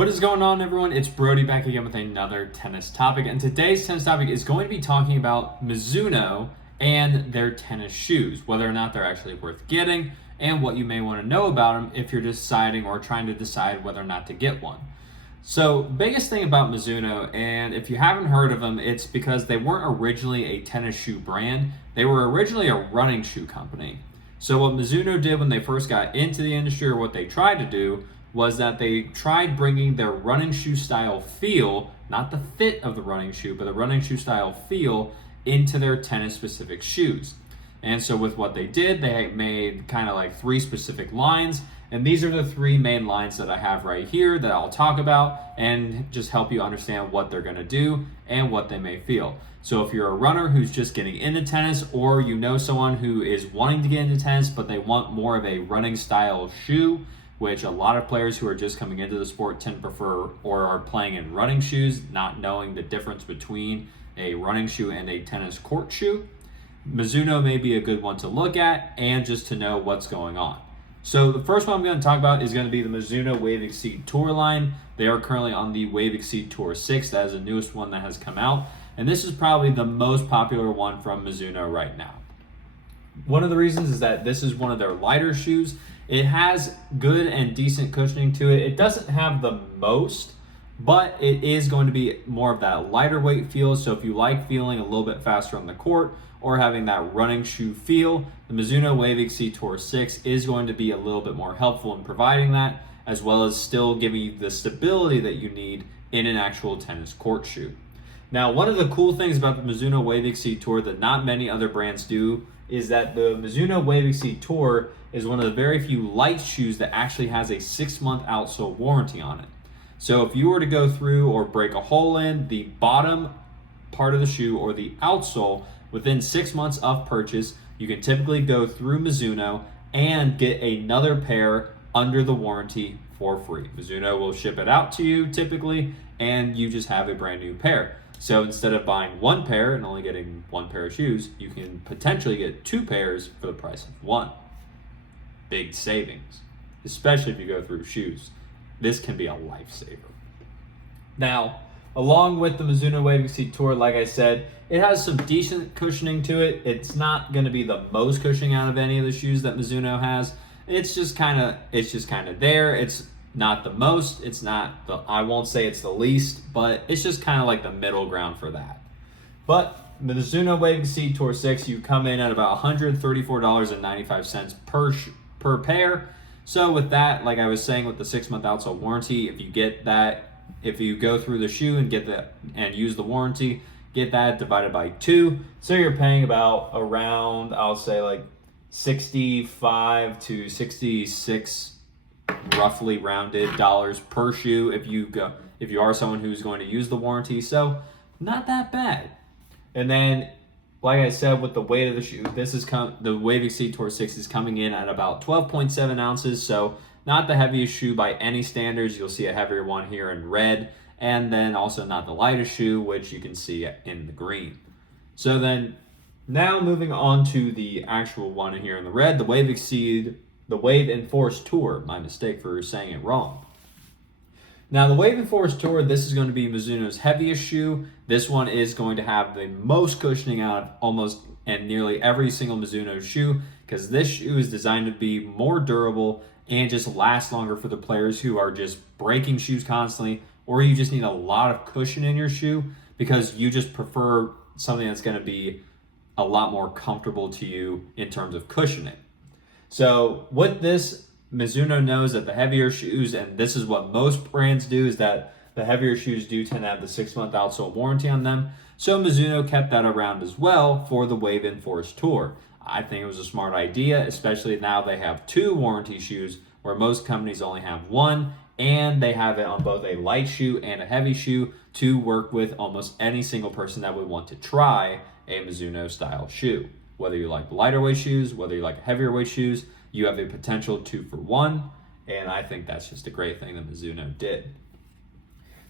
What is going on, everyone? It's Brody back again with another tennis topic, and today's tennis topic is going to be talking about Mizuno and their tennis shoes, whether or not they're actually worth getting, and what you may want to know about them if you're deciding or trying to decide whether or not to get one. So, biggest thing about Mizuno, and if you haven't heard of them, it's because they weren't originally a tennis shoe brand. They were originally a running shoe company. So what Mizuno did when they first got into the industry, or what they tried to do, was that they tried bringing their running shoe style feel, not the fit of the running shoe, but the running shoe style feel into their tennis specific shoes. And so with what they did, they made kind of like three specific lines. And these are the three main lines that I have right here that I'll talk about and just help you understand what they're gonna do and what they may feel. So if you're a runner who's just getting into tennis, or you know someone who is wanting to get into tennis, but they want more of a running style shoe, which a lot of players who are just coming into the sport tend to prefer, or are playing in running shoes, not knowing the difference between a running shoe and a tennis court shoe, Mizuno may be a good one to look at and just to know what's going on. So the first one I'm going to talk about is going to be the Mizuno Wave Exceed Tour line. They are currently on the Wave Exceed Tour 6. That is the newest one that has come out. And this is probably the most popular one from Mizuno right now. One of the reasons is that this is one of their lighter shoes. It has good and decent cushioning to it. It doesn't have the most, but it is going to be more of that lighter weight feel. So if you like feeling a little bit faster on the court or having that running shoe feel, the Mizuno Wave Exceed Tour 6 is going to be a little bit more helpful in providing that, as well as still giving you the stability that you need in an actual tennis court shoe. Now, one of the cool things about the Mizuno Wave Exceed Tour that not many other brands do is that the Mizuno Wave Exceed Tour is one of the very few light shoes that actually has a 6-month outsole warranty on it. So if you were to go through or break a hole in the bottom part of the shoe or the outsole within 6 months of purchase, you can typically go through Mizuno and get another pair under the warranty for free. Mizuno will ship it out to you typically, and you just have a brand new pair. So instead of buying one pair and only getting one pair of shoes, you can potentially get two pairs for the price of one. Big savings, especially if you go through shoes. This can be a lifesaver. Now, along with the Mizuno Wave Exceed Tour, like I said, it has some decent cushioning to it. It's not going to be the most cushioning out of any of the shoes that Mizuno has. It's just kind of there. It's not the most. It's not the, I won't say it's the least, but it's just kind of like the middle ground for that. But the Mizuno Wave Exceed Tour 6, you come in at about $134.95 per pair. So with that, like I was saying, with the 6-month outsole warranty, if you get that, if you go through the shoe and get that and use the warranty, get that divided by 2. So you're paying about around, I'll say like 65 to 66 roughly rounded dollars per shoe if you are someone who's going to use the warranty. So not that bad. And then, like I said, with the weight of the shoe, the Wave Exceed Tour 6 is coming in at about 12.7 ounces. So not the heaviest shoe by any standards. You'll see a heavier one here in red, and then also not the lightest shoe, which you can see in the green. So then now moving on to the actual one here in the red, the Wave Enforce Tour. My mistake for saying it wrong. Now the Wave Enforce Tour, this is going to be Mizuno's heaviest shoe. This one is going to have the most cushioning out of almost and nearly every single Mizuno shoe, because this shoe is designed to be more durable and just last longer for the players who are just breaking shoes constantly, or you just need a lot of cushion in your shoe because you just prefer something that's going to be a lot more comfortable to you in terms of cushioning. So with this, Mizuno knows that the heavier shoes, and this is what most brands do, is that the heavier shoes do tend to have the 6-month outsole warranty on them. So Mizuno kept that around as well for the Wave Enforce Tour. I think it was a smart idea, especially now they have 2 warranty shoes where most companies only have 1, and they have it on both a light shoe and a heavy shoe to work with almost any single person that would want to try a Mizuno style shoe. Whether you like lighter weight shoes, whether you like heavier weight shoes, you have a potential 2 for 1, and I think that's just a great thing that Mizuno did.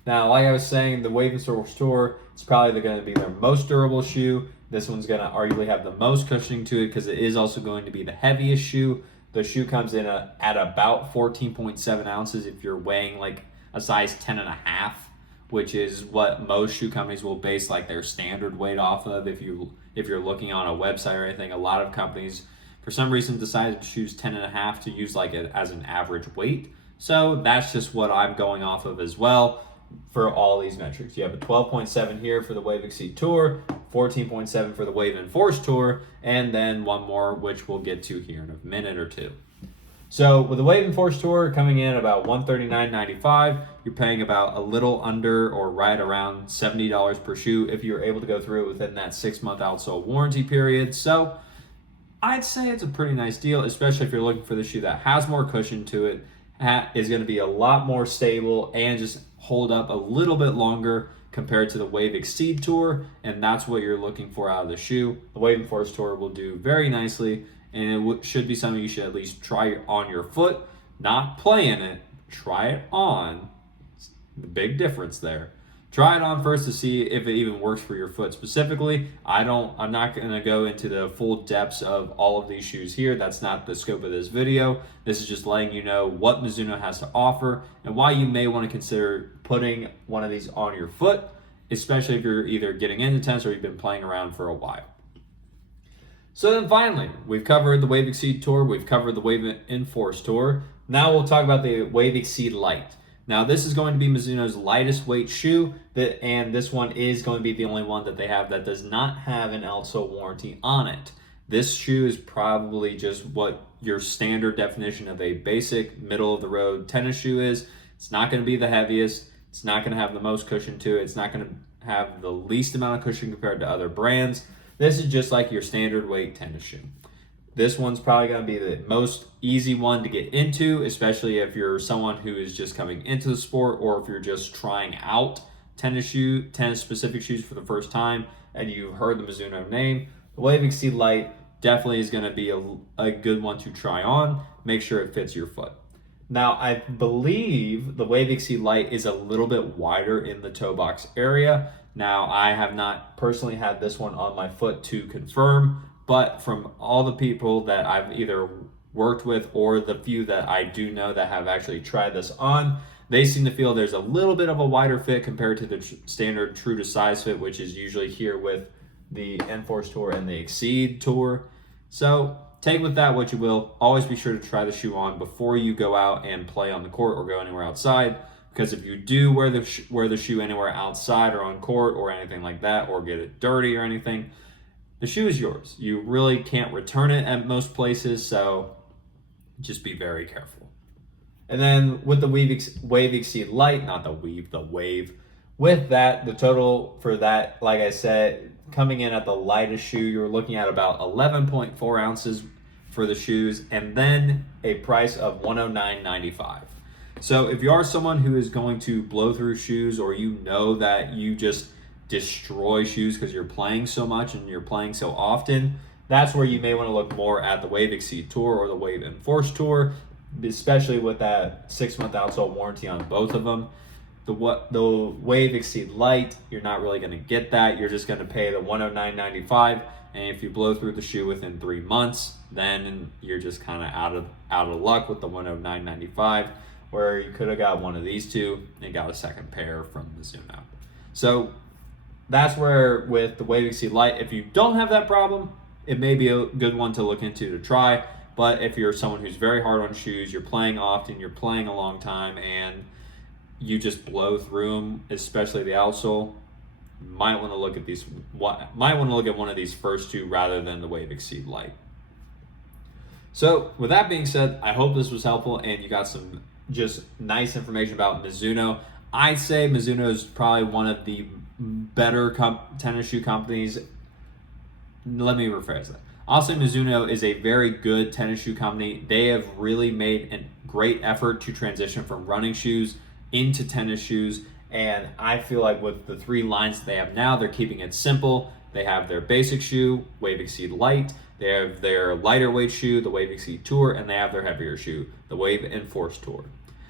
Now, like I was saying, the Wave Enforce Tour is probably going to be their most durable shoe. This one's going to arguably have the most cushioning to it because it is also going to be the heaviest shoe. The shoe comes in at about 14.7 ounces if you're weighing like a size 10.5, which is what most shoe companies will base like their standard weight off of. If you're looking on a website or anything, a lot of companies for some reason decide to choose 10.5 to use like it as an average weight. So that's just what I'm going off of as well for all these metrics. You have a 12.7 here for the Wave Exceed Tour, 14.7 for the Wave Enforce Tour, and then one more which we'll get to here in a minute or two. So with the Wave Enforce Tour coming in about $139.95, you're paying about a little under or right around $70 per shoe if you're able to go through it within that 6-month outsole warranty period. So I'd say it's a pretty nice deal, especially if you're looking for the shoe that has more cushion to it, is going to be a lot more stable and just hold up a little bit longer compared to the Wave Exceed Tour, and that's what you're looking for out of the shoe. The Wave Enforce Tour will do very nicely, and it should be something you should at least try on your foot, not play in it, try it on. The big difference there. Try it on first to see if it even works for your foot specifically. I'm not going to go into the full depths of all of these shoes here. That's not the scope of this video. This is just letting you know what Mizuno has to offer and why you may want to consider putting one of these on your foot, especially if you're either getting into tennis or you've been playing around for a while. So then finally, we've covered the Wave Exceed Tour, we've covered the Wave Enforce Tour. Now we'll talk about the Wave Exceed Lite. Now this is going to be Mizuno's lightest weight shoe, and this one is going to be the only one that they have that does not have an outsole warranty on it. This shoe is probably just what your standard definition of a basic middle of the road tennis shoe is. It's not going to be the heaviest, it's not going to have the most cushion to it, it's not going to have the least amount of cushion compared to other brands. This is just like your standard weight tennis shoe. This one's probably going to be the most easy one to get into, especially if you're someone who is just coming into the sport or if you're just trying out tennis specific shoes for the first time and you've heard the Mizuno name. The Wave Exceed Lite definitely is going to be a good one to try on. Make sure it fits your foot. Now, I believe the Wave Exceed Lite is a little bit wider in the toe box area. Now, I have not personally had this one on my foot to confirm, but from all the people that I've either worked with or the few that I do know that have actually tried this on, they seem to feel there's a little bit of a wider fit compared to the standard true to size fit, which is usually here with the Enforce Tour and the Exceed Tour. So take with that what you will. Always be sure to try the shoe on before you go out and play on the court or go anywhere outside, because if you do wear the shoe anywhere outside or on court or anything like that, or get it dirty or anything, the shoe is yours. You really can't return it at most places, so just be very careful. And then with the Wave Exceed Lite, not the Weave, the Wave, with that, the total for that, like I said, coming in at the lightest shoe, you're looking at about 11.4 ounces for the shoes, and then a price of $109.95. So if you are someone who is going to blow through shoes, or you know that you just destroy shoes because you're playing so much and you're playing so often, that's where you may want to look more at the Wave Exceed Tour or the Wave Enforce Tour, especially with that 6-month outsole warranty on both of them. The Wave Exceed Lite, you're not really going to get that. You're just going to pay the $109.95, and if you blow through the shoe within 3 months, then you're just kind of out of luck with the $109.95, where you could have got one of these two and got a second pair from Mizuno. So that's where with the Wave Exceed Lite, if you don't have that problem, it may be a good one to look into to try. But if you're someone who's very hard on shoes, you're playing often, you're playing a long time, and you just blow through them, especially the outsole, might want to look at one of these first two rather than the Wave Exceed Lite. So with that being said, I hope this was helpful and you got some just nice information about Mizuno. I'd say Mizuno is probably one of the better tennis shoe companies. Let me rephrase that. I'll say Mizuno is a very good tennis shoe company. They have really made a great effort to transition from running shoes into tennis shoes, and I feel like with the 3 lines that they have now, they're keeping it simple. They have their basic shoe, Wave Exceed Lite. They have their lighter weight shoe, the Wave Exceed Tour, and they have their heavier shoe, the Wave Enforce Tour.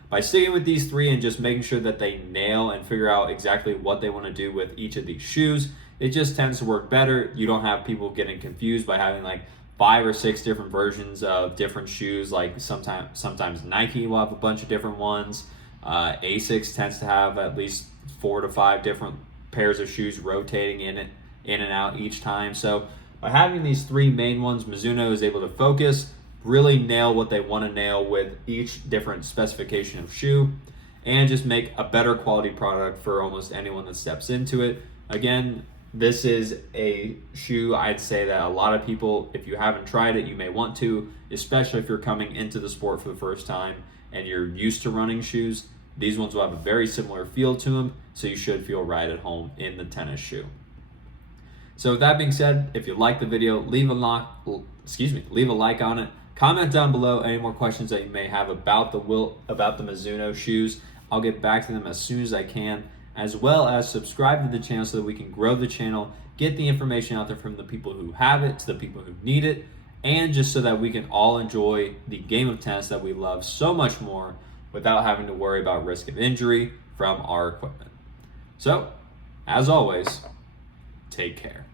By sticking with these 3 and just making sure that they nail and figure out exactly what they want to do with each of these shoes, it just tends to work better. You don't have people getting confused by having like 5 or 6 different versions of different shoes. Like sometimes Nike will have a bunch of different ones. Asics tends to have at least 4 to 5 different pairs of shoes rotating in and out each time. So by having these 3 main ones, Mizuno is able to focus, really nail what they want to nail with each different specification of shoe, and just make a better quality product for almost anyone that steps into it. Again, this is a shoe I'd say that a lot of people, if you haven't tried it, you may want to, especially if you're coming into the sport for the first time and you're used to running shoes. These ones will have a very similar feel to them, so you should feel right at home in the tennis shoe. So with that being said, if you like the video, leave a like on it. Comment down below any more questions that you may have about the Mizuno shoes. I'll get back to them as soon as I can, as well as subscribe to the channel so that we can grow the channel, get the information out there from the people who have it to the people who need it, and just so that we can all enjoy the game of tennis that we love so much more without having to worry about risk of injury from our equipment. So, as always, take care.